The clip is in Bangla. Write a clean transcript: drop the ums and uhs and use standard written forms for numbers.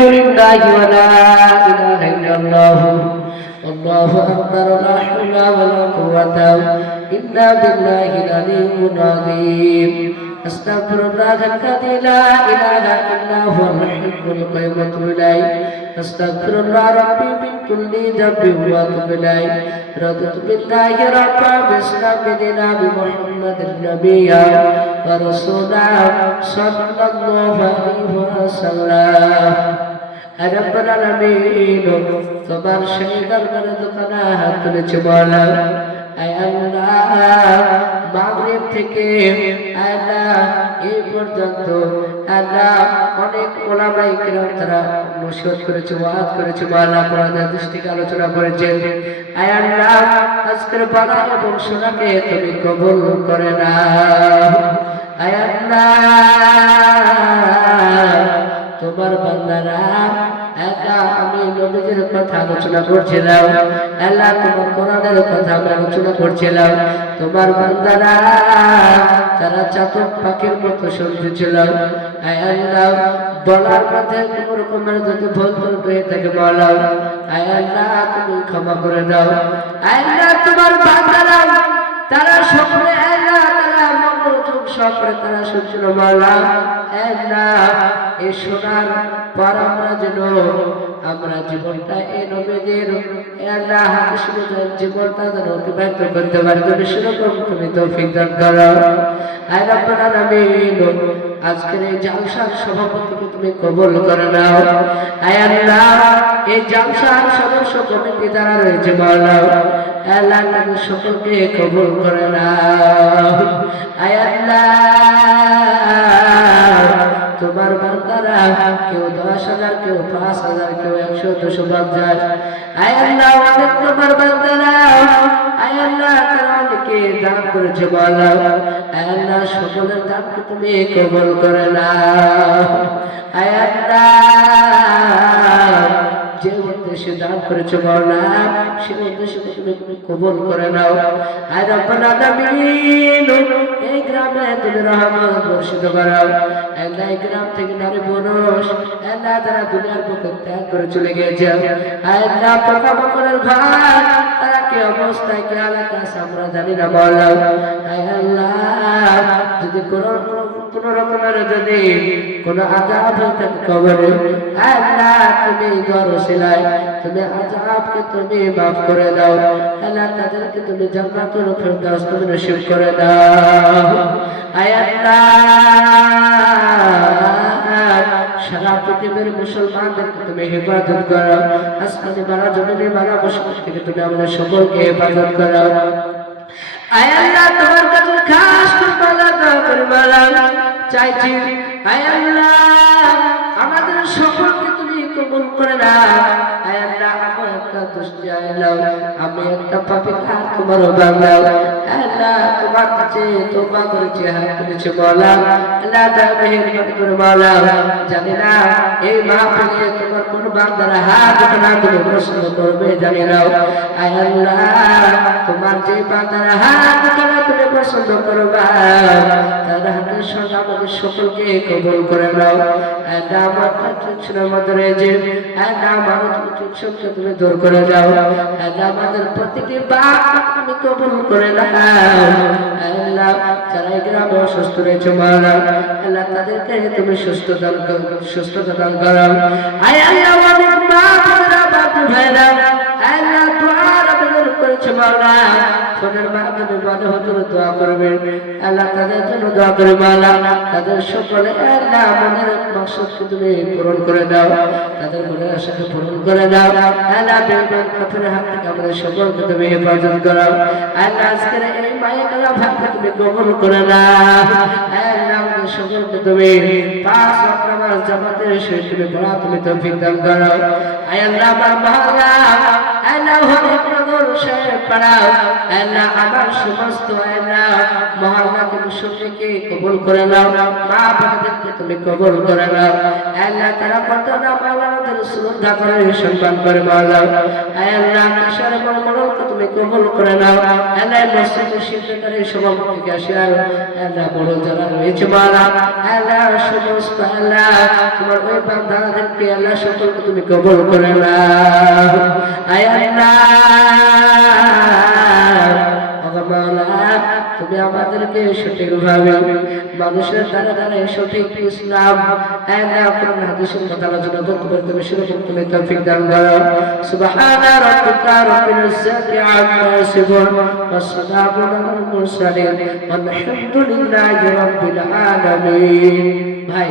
لله ولا إله إلا الله الله أكبر لا حول ولا قوة إلا بالله العلي العظيم أستغفر الله الذي لا إله إلا هو الحي القيوم وأتوب إليه أستغفر الله ربي من كل ذنب وأتوب إليه رضيت بالله ربا بإسلام دينا بمحمد نبيا ورسولا صلى الله عليه وسلم رب العالمين তোমার সেই দরবারে দোকানে হাত তুলেছি বলা আয় আল্লাহ মাগরিব থেকে আল্লাহ এই পর্যন্ত আল্লাহ অনেক ওলামায়ে কিরাম তারা নসিহত করেছে ওয়াজ করেছে আল্লাহ কোরআনের দৃষ্টিতে আলোচনা করেছেন আয় আল্লাহ আজকের বালা এবং শোনাকে তুমি কবুল করে নাও আয় আল্লাহ তোমার বান্দারা আমি নবীদের কথা আলোচনা করছিলাম আল্লাহ তোমার কোরআনের কথা আমি আলোচনা করছিলাম তোমার বান্দারা তারা চাতক পাখির মতো শুনতেছিল আল্লাহ বলার মধ্যে কোনো রকমের যদি ভুল ত্রুটি হয়ে থাকে বলো আল্লাহ তুমি ক্ষমা করে দাও আল্লাহ তোমার বান্দারা তারা সকলে আল্লাহ তারা মনোযোগ সহকারে তারা শুনছিল মাওলা আল্লাহ এই শোনার পর আমরা জীবনটা এই নবীদের আল্লাহ হাদিসের জীবনটা যেন অতিবাহিত করতে পারি তুমি সেরকম তুমি তৌফিক দান করো আয় রব্বুল আলামিন আজকের এই জালসার সভাপতিকে তুমি কবুল করে নাও আয় আল্লাহ এই জালসার সদস্য কমিটি যারা রয়েছে মাওলা আল্লাহ তাদের সকলকে কবুল করে নাও আয় আল্লাহ তোমার বান্দারা কেউ 10,000 কেউ 5,000 কেউ 100-250 আয় আল্লাহ অনেক তোমার বান্দারা আয় আল্লাহ তারা অনেকে দান করেছে বলো আয় আল্লাহ সকলের দানকে তুমি কবুল করে নাও আয় আল্লাহ যে উদ্দেশ্যে দান করেছে মাওলা সেই উদ্দেশ্যে তুমি কবুল করে নাও আয় রব্বুল আলামিন এই গ্রামে তুমি রহমত বর্ষিত করো আল্লাহ এই গ্রাম থেকে নারী পুরুষ আল্লাহ যারা দুনিয়ার বুকে ত্যাগ করে চলে গিয়েছে আল্লাহ পোকামাকড়ের ভাই তারা কি অবস্থায় কি হালাতে আছে আমরা জানি না মাওলা আয় আল্লাহ যদি কোন রকমের যদি কোন আযাব হয়ে থাকে কবরে আল্লাহ তুমি গরসিলায় তুমি আযাবকে তুমি মাফ করে দাও আল্লাহ তাদেরকে তুমি জান্নাতুল ফেরদাউস তুমি নসিব করে দাও আয় আল্লাহ সারা পৃথিবীর মুসলমানদেরকে তুমি হেফাজত করো আসমানি বালা জমিনের বালা মুশরিক থেকে তুমি আমাদের সকলকে হেফাজত করো আয় আল্লাহ তোমার কাছে খাস করে দোয়া করি মাওলা চাইছি আয় আল্লাহ আমাদের সকলকে তুমি কবুল করে নাও আয় আল্লাহ আমার একটা দোষী আল্লাহ আমি একটা পাপী তোমার বান্দা আল্লাহ তোমার কাছে তওবা করেছি হাত তুলেছি মাওলা আল্লাহ দয়া মেহেরবানি করে মাওলা জানি না এই মাহফিলে তোমার কোন বান্দারা হাত উঠানো তুমি পছন্দ করবে জানি না আয় আল্লাহ তোমার যে বান্দারা হাত উঠানো তুমি পছন্দ করবা তার হাতের সঙ্গে আমাদের সকলকে কবুল করে নাও আল্লাহ আমার টেনশনের মধ্যে রয়েছে আল্লাহ আমার টেনশনকে তুমি দূর করে দাও আল্লাহ আমাদের প্রতিটি বাত তুমি কবুল করে নাও আল্লাহ যারা এই গ্রামে অসুস্থ রয়েছে মাওলা আল্লাহ তাদেরকে তুমি সুস্থতা দান করো আয় আল্লাহ অনেক মা বোনেরা বাপ ভাইরা আল্লাহ দোয়ার আবেদন করেছে মাওলা ফোনের মাধ্যমে বাদে হুজুর দোয়া করবেন আল্লাহ তাদের জন্য দোয়া করে মাওলা তাদের সকলে আল্লাহ মনের মাকসাদকে তুমি পূরণ করে দাও তাদের মনের আশাকে পূরণ করে দাও আল্লাহ বেঈমান কাফেরের হাত থেকে আমাদের সকলকে তুমি হেফাজত করো আল্লাহ আজকের এই মায়ের গলা ভাগকে তুমি কবুল করে নাও আল্লাহ আমাদের সকলকে তুমি 5 ওয়াক্ত নামাজ জামাতের সহিত তুমি পড়া তুমি তৌফিক দান করো আল্লাহ আমার মহল্লা আল্লাহ হক নগর শেখ পাড়াও আল্লাহ আমার সমস্ত আল্লাহ মহল্লাকে মুসলিমকে কবুল করে নাও মা বাবাদেরকে তুমি কবুল করে নাও আল্লাহ তারা কত না মাওলানাদের শ্রদ্ধা করে সম্মান করে মাওলা আল্লাহ কিশোর মরমরকে তুমি কবুল করে নাও আল্লাহ মসজিদের শিল্পকারী সভাপতি থেকে আসে আল্লাহ বড় যারা রয়েছে মারা আল্লাহ সমস্ত আল্লাহ তোমার ওই বান্দাদেরকে আল্লাহ সকলকে তুমি কবুল করে নাও আয় আল্লাহ তুমি আমাদেরকে সঠিকভাবে মানুষের দ্বারা দ্বারা সঠিক ইসলাম হাদিসের কথা আলোচনা করতে পারে তুমি সেরকম তুমি তৌফিক দান করো সুবহানা রাব্বিকা রাব্বিল ইজ্জাতি আম্মা ইয়াসিফুন ওয়া সালামুন আলাল মুরসালিন ওয়ালহামদুলিল্লাহি রাব্বিল আলামিন ভাই